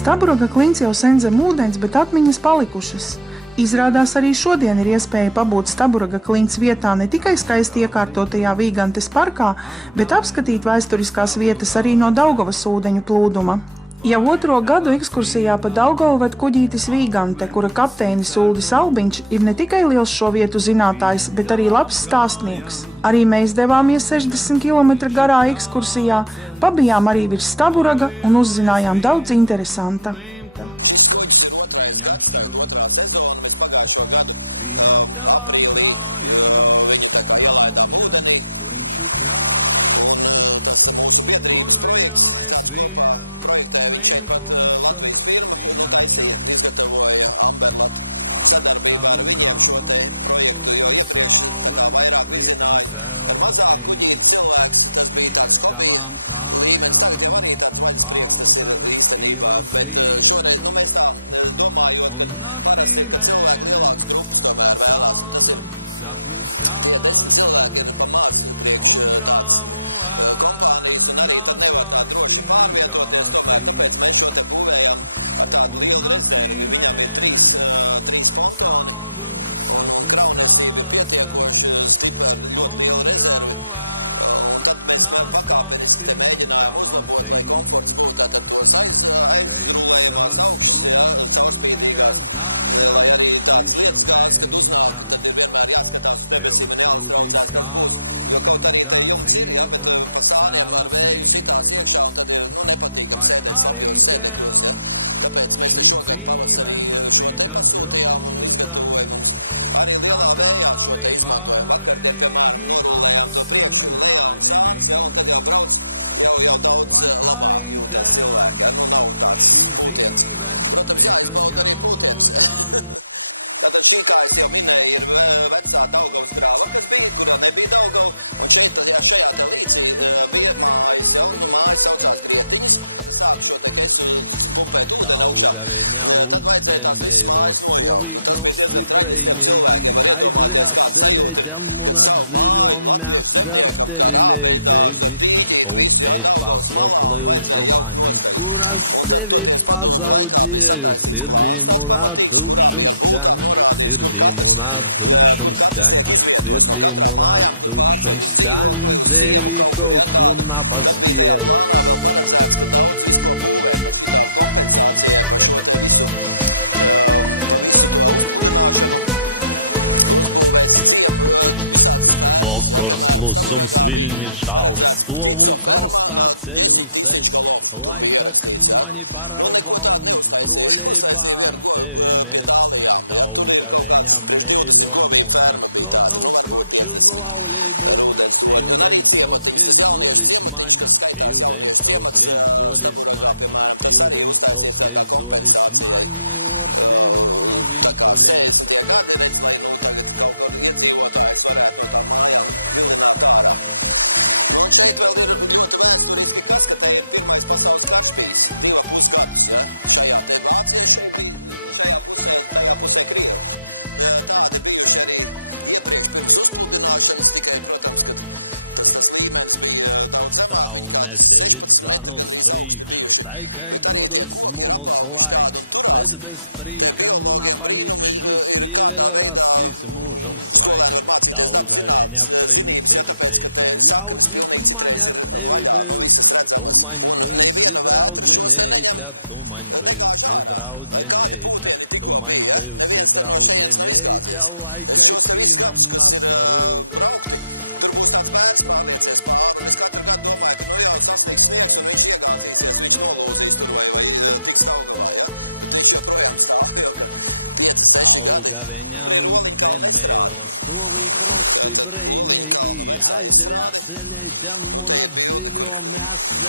Staburaga klints jau sen zem ūdens, bet atmiņas palikušas. Izrādās arī šodien ir iespēja pabūt Staburaga klints vietā ne tikai skaisti iekārtotajā Vīgantes parkā, bet apskatīt vēsturiskās vietas arī no Daugavas ūdeņu plūduma. Jau 2. gadu ekskursijā pa Daugavu ved kuģītis Vīgante, kura kapteinis Uldis Albiņš ir ne tikai liels šo vietu zinātājs, bet arī labs stāstnieks. Arī mēs devāmies 60 km garā ekskursijā, pabijām arī virs Staburaga un uzzinājām daudz interesanta. Šis kuģis ir 2. gads, tagad 2. sezona. Mēs pagājušo gadu aprīlī viņu tā kā ielaidām ūdenī. Un tas mūsu biedrības projekts tāds kopā projektēja, viņš šeit pat Latvijas firma taisīja, izgatavoja Amberlat sadarbībā ar viņiem šo te projektu, jo iepriekš tā kā vairāk vizināja ar mazāku kuģīti cilvēks, tas bija tāds hobija līmenis, tagad jau arī tāds vaļasprieks tas ir īstenībā, bet šoreiz, mēs tā domājot, ka parasti ir, ka cilvēki lielākas grupas tomēr vēlās, un tas ir tie 10 cilvēki ir pa maz priekš tāds kompānijas, un arī tad nevar tā droši pārvietoties, tomēr tāpēc mēs šo te būvējam ar tādu lielu rezervi. Viņam ir 3 pontoni, un kraunesība ir pietiekoši stipra, ļoti liela rezervi. Un tad mēs pakāpeniski te mēģinājām uzlabot, lai komforts būtu tātad tos aizrulējamās augšas, ja, caurspīdīgās, lai arī tāds lietas gāzes, kad uznāk, tad ir vienmēr jāskatās uz debesīm un jāuztraucās, kas būs, jo kaut arī te jumts ir, ja, bet pa sāniem ar vēju sitās iekšā, un tad ir nepatīkam sēdēt slapjos sēdekļos, ja. Tāpēc mēs te šogad pavasarī šo te pasūtījām un izgatavojam mums arī lielā vējā šo te izmantojam. Vakardien, piemēram, norulējām to priekšu lejā un sāns, ja, un tad jau brauc, jau daudz labāk jūtās cilvēki, ja, nav tāds pūtiens. Protams, jāizbauda arī pūtiens. Tātad šī, kā es jau minēju, ir vecā Daugavas grāva, kas bija, kurā nebija Daugava, un šajā te līcī bija mājas, ja, un mājas saucās Grietiņas. Kad sāku šo te kesu pumpēt ūdeni augšā, tad vajadzēja tās visas mājas nojaukt, un tas bija diezgan traģiski tiem cilvēkiem. Var iedomāties, kāda sajūta ir, kad savu māju latviešu zemniekam, kā rābeļdārs ar dīķīti visu, ja, Daugavas malā, un vajadzēja jaukt nostagi. Un tad toties padomi laikā bija sataisīts plāns tāds pamatīgs, kurā bija ar bultām norādīts, kur katrs tiek izvietots no katrām mājām, kur pārceļ uz dzīvokli, uz ciemu kaut kur, ja, tādu. Tad bija tajā plānā vēl paredzēts, ka daudz visu ko būvēt par šitā kompensācijai, par šo te visu, par visu to uzpludināšanu. Uzbūvēts visādas fermas, ja, piemēram, Staburagā bija paredzēts Pķico ferma na 10 000 golov, tur bija ierakstīts, ja. Neko tādu neuztaisīja, uztaisīja vienu govu pie Dālijām, ja, tur ir kaut kāds priekš 20 govīm ferma bija tāda, varbūt 50 rūdens toņi, un arī ciematiņas, tas jauniešu ciematiņš, kas skaitās jauniešu ciemats Staburagā, piemēram, tas arī uztaisies kā kompensācijai. Tā kā 60. gadi, redz, lai tagad kaut kur iedzīvotājs varētu no tām mājām vilināt ārā. Un šeit vēl ir ļoti vēsturiski kas, ka te ir Pirmais pasaules karš bijis, 2,5 gadus, ja? Šajā te vācieši šeit bija, šajā pusē, tajā pusē Krievi. Tādi bijuši arī iepriekš pirms uzpludināšanas, tikai, protams, kad tas līmenis bija daudz zemāk, viņi kādi 16 metri gandrīz augsti bijuši, bet arī tie koki ir apauguši tādi un turās. Te biologiem brīnumi ir kādā veidā skolēni var mācīties dabas zinības, ja, tāpēc, ka te saknes pilnīgi citreiz ir vaļā, visas redzamas. Un neviena vētra šos te negāž ārā. Lai kādi pūtieni tikko bija, ja, neviens te no šejienes nav izgāzies. Es šos te visus gadus, kas ir braukti, tur būs tāds bērns pārliecies pāri, un es katru gadu domāju, ka jau sasniegs sniegs, un viņš iegāzīsies, viņš nolūzīs tur vai tiks Daugavā, ja? Bet viņš joprojām stāv, jo 5-6 gadi. Tur ir Oliņkalna estrāde. Tātad Oliņkalna vecā estrāde. Te ir bilde, kur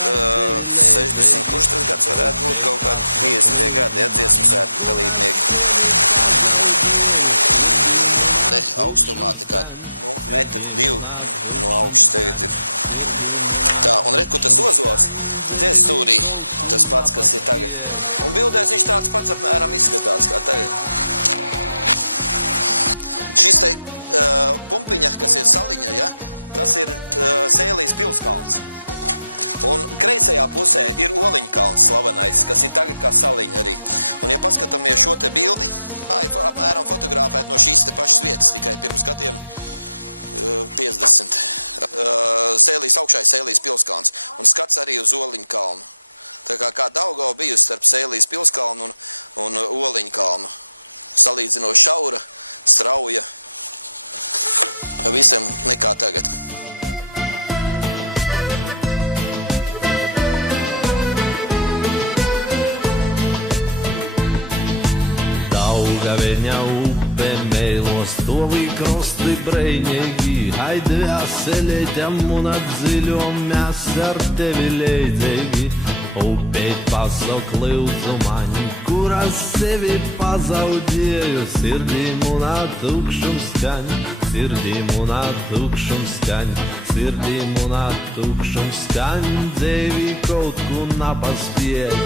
60, kurš tas gads varētu būt, kaut kādi 50. gadi, ja, dziesmu svētku dalībnieki. Te augstumā tā kā 1,2 no augšas tagad ir. Tā, un redz, kur tas ozols, dzies stūrī, tas pats, kas ir tagad. Un bildēs viņš tāds pats apmēram izskatās kā tagad. Šis te pumpiņa, kas ir saliņa, ja, tas ir Sēlijas pilskalns. Un kreisajā pusē ir Oliņkalns slavenais, kas ir tagad kā saliņa arī. Un, ja paskatāmies šo te bildi, tā ir apmēram fotografēt no šīs te pašas vietas, tikai pirms gadiem 50. Sēlijas augšā ir Sēlijas pilskalns un skats arī uz Oliņkalnu. Tā kā Daugava bijusi starp Sēlijas pilskalnu un Oliņkalnu. Salīdzinoši šaura, strauja, visam nekā tagad. Daugaveņa upe mēlos tovi krosti breinīgi. Haide jāselēķam un atdziļo mēs ar tevi leidzīgi. Upei pasok lūdzu mani, kuras sevi pazaudēju. Sirdī munā tukšums skaņ, sirdī munā tukšums skaņ, sirdī munā tukšums skaņ, dzēvi kaut ko napaspēju.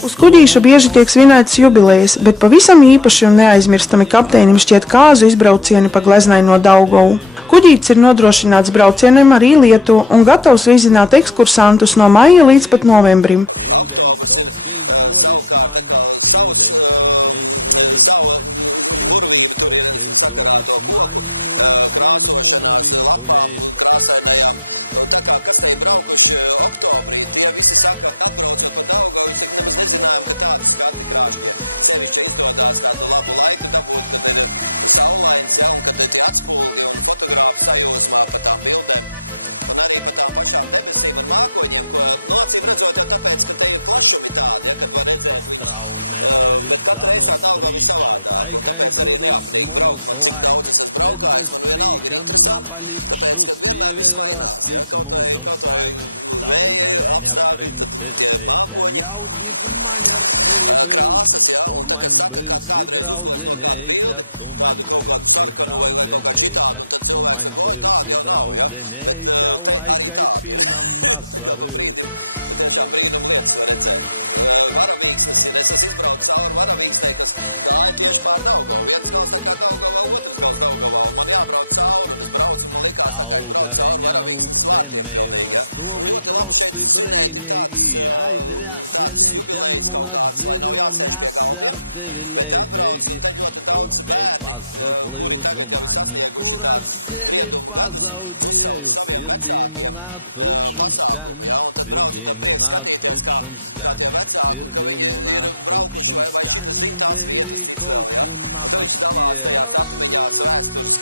Uz kuģīša bieži tiek svinētas jubilejas, bet pavisam īpaši un neaizmirstami kapteinim šķiet kāzu izbraucieni pa Gleznai no Daugavu. Kuģītis ir nodrošināts braucieniem arī Lietuvu un gatavs vizināt ekskursantus no maija līdz pat novembrim. Oktobrs ir savukārt savu burvību, tur ir sakarā to koku, krāsošanās, lapām krāsainajām. Tā kā, kas te ir braukuši oktobrī, tie visi saka, atbraucot pa Daugavu, viņi saka, nemaz nezinājām, ka tādi skati krāšņie. Sevišķi izdodās kādu labu laiku dabūt, kad ir saulains, ja, un kad ir tie atspulgi un fotogrāfi sajūsmā pa tām bildēm. Un arī pa tām pašām debesīm un mākoņiem, ko, acīm redzot jau tāpēc, ka te ir plašumi tādi, ja, kad var redzēt viņus. Bet katra reizā Daugava ir savādāk, un tāpēc arī ir neapnīgi braukt. Man cik daudz es esmu braukājis, man vienalga ir interesanti, tāpēc, ka vienmēr viss mainās, ja, kaut vai vēja apstākļi, tad tie mākoņi, krāsas, ja, un tā, kad saka, kādreiz uzglez no kādu bildi, tādu kaut kādu sarkanu vai kaut kādu šitādu, un tad cilvēks saka, oi, tāda jau nav, ja, bet te arī tādi ir. Tā kā pa brīdim, tiešām brīnum lietas var redzēt. Varavīksnes ir, es esmu izbraucis cauri Varavīksnei, kas gāja tieši pār Daugavu. Viens gals tā kā Daugavā, otrs gals Daugavā, un man jābrauc cauri, un es braucu, un man likās tā kā es braucu cauri Varavīksnes vārtiem pilnīgi, ja. Un ļoti labi šeit svinēt ir tāds jubilejas kaut kāds, lai nav jāsēž pie galdiem, bet atbrauc, un te ļoti daudz bērni, kuri tagad jau ir sasnieguši tāds briedumu gadus, uzsauc saviem vecākiem pasākumu, ja, un tad brauc un tad prieks skatīties, kā tie vecāki, ka viņi ir braukuši vai šitas zina tās vietas cits vēl, ja, un tad viņš dalās tajās atmiņās vēstures,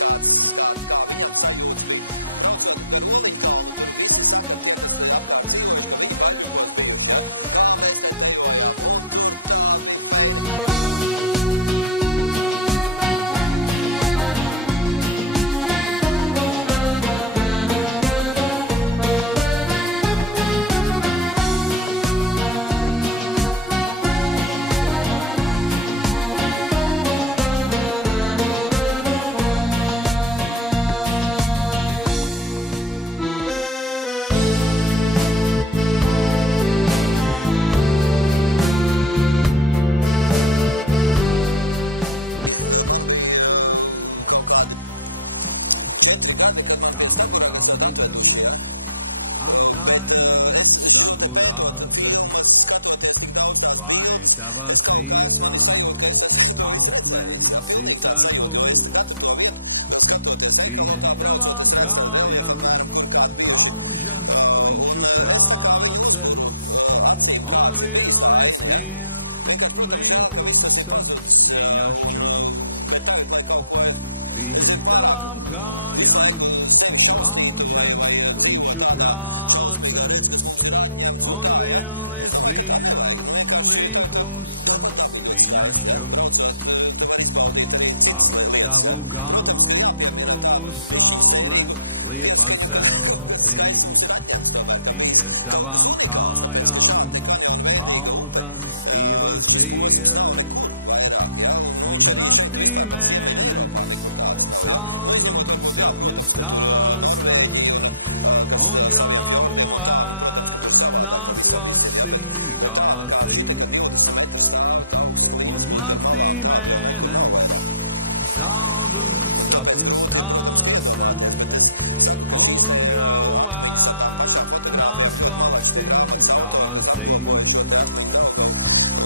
kā viņam sajūtas bija. Braucot gar Oliņkalnu, tur visi saka, tie, kas apkārt dzīvojuši, ka viņi baļļukos bijuši, ja, kā mēs te tejojām, un tur tā bija feini. Man bija kaut kādi 4 gadi, kad man pie Staburaga esat atveduši, ja? Bet es šo te pētot filmas, skatoties tik daudz tās bildes, es kaut kā mani sajūta, ka es esmu to visu redzējis, ja? Pilnīgi tāda sajūta, jo es katru to vietu, vēl skatoties ekolotā braucot, es redzu tādu reliefu apmēram, kur kādi bijuši. Un es tā kā viņu uzburu acīm, kāds ir bijis tā aina, ja? Vienkārši, protams, žēl, ka viss tas ir pazudis, bet tagad, lai kaut ko, es zinu, pārāk visu laiku sevi šaustītu vai dzīvo tādā šausmīgā redz, kas mums ir atņemts un tā, ja? Es domāju, ka tā nevajag. Nu, vienkārši tāpat tā bija ļoti skaisti, ja? Braucot, tu var izbaudīt arī citas lietas, ja? Protams, ka jāpiemina tādu bišķiņu sērīgu pieskaņu, ka kaut kas skaists mums ir atņemts tomēr, ka bijis kaut kas unikāls, tāpēc, ka šāda te kanjona veidīga upe, šis posms nav nekur vairāk, ja, un nu, viņš arī šeit vispār pat Ziemeļa Eiropā nekur tāds nav, ja. Nu, izņemot varbūt, jā, protams, ka tur Norvēģija un kas saviem fjordiem un tā, nu, protams, ka tur savādāk pavisam viss ir, ja, bet tāda kā šita, ka 20 metri stāvi, augsts klints būtu gar malām, tāda jau nekur nav vairāk. Un tāpēc grūti ir, protams, ka iedomāties, bet es saku, ka šīs te atmiņas ar tām pašām fotogrāfijām ļoti malači tie grāmatas autori, kas apkopoja šo te atmiņu Daugavu,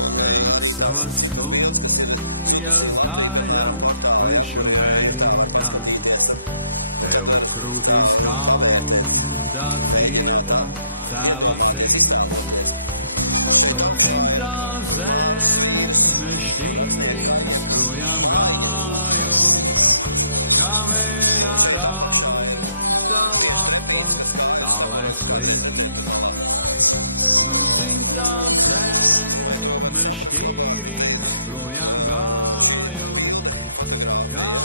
un arī tās citas bildes, kas ir Zudusī Latvija, piemēram, portāli, ja, kur ir tā, var paskatīties, tad var tā pavērtēt, mēģināt iedomāties, iztēloties. Šeit augšā ir Māras Svīras un rakstnieka Kaieka mājiņa. Un šeit apakšā ir tieši trepītis, kas gāja uz Staburagu, kādreiz redzēt tur malā. Un, lai to var saprast labāk, tad te ir šī bilde fotogrāfija, ja?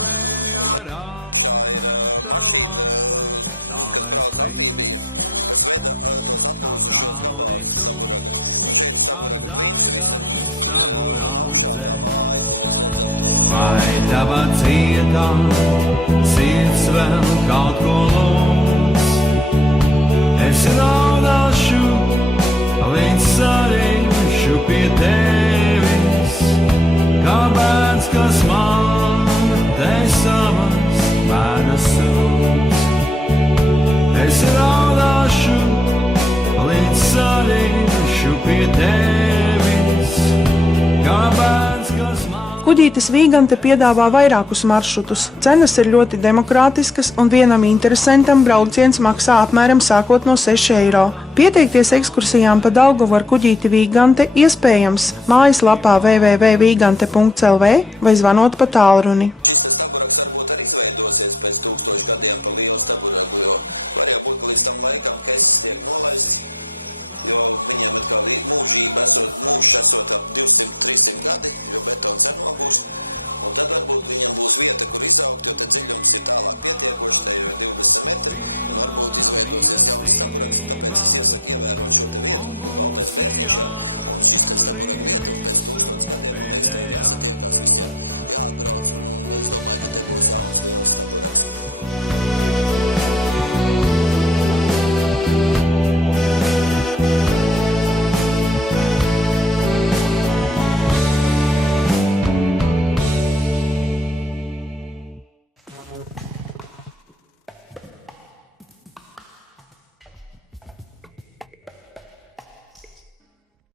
Šā ir mašīna, kas brauc amfībija, kas veda tos atlūzušos gabalus Staburaga. Un šeit ir Staburaga klints visa, un augšā tā māja, ko mēs redzam tur. Vai tava cietā sirds vēl kaut ko lūgs? Es raudāšu, līdz sarīšu pie tevis, kā bērns, kas man te savas bērnas sūdz. Es raudāšu, līdz sarīšu pie tevis, kā bērns, kas man... Kuģītes Vīgante piedāvā vairākus maršrutus. Cenas ir ļoti demokrātiskas un vienam interesantam brauciens maksā apmēram sākot no 6 eiro. Pieteikties ekskursijām pa Daugavu ar kuģīti Vīgante iespējams mājaslapā www.vigante.lv vai zvanot pa tālruni. Šis Staburags varbūt arī izveidosies pēc 1000 gadiem par lielu Staburagu, jo var jau būt, ka līdz tam laikam kesis tiek nolaists, jo viņiem atkal mūžība esot ap 200-300 gadi, jo betons arī nogūst. Un tad varbūt viņam būs vieta, kur izaugt, jo te dziļums ir tālāk pietiekoši, te jau ir 20 metri, un varbūt izveidosies jauns Staburags, tāpēc es iesaku ievērot šo te vietu, kur Baltais bērziņš, ja, un šis te Staburaga vieta, un pēc 1000 gadiem, man liekas, te ir jāsatiekās, visiem jāatbrauc, un es domāju, ka te būs jauns liels Staburags.